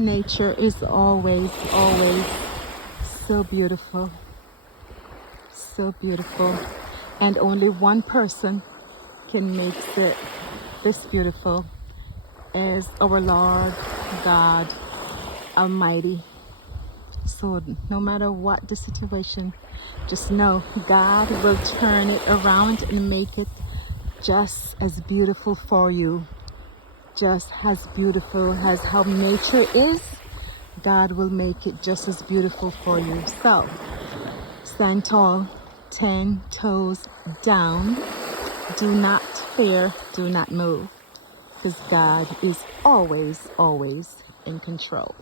Nature is always, always so beautiful. So beautiful. And only one person can make it this beautiful, is our Lord God Almighty. So no matter what the situation, just know God will turn it around and make it just as beautiful for you. Just as beautiful as how nature is, God will make it just as beautiful for you. So stand tall, 10 toes down. Do not fear, do not move, because God is always, always in control.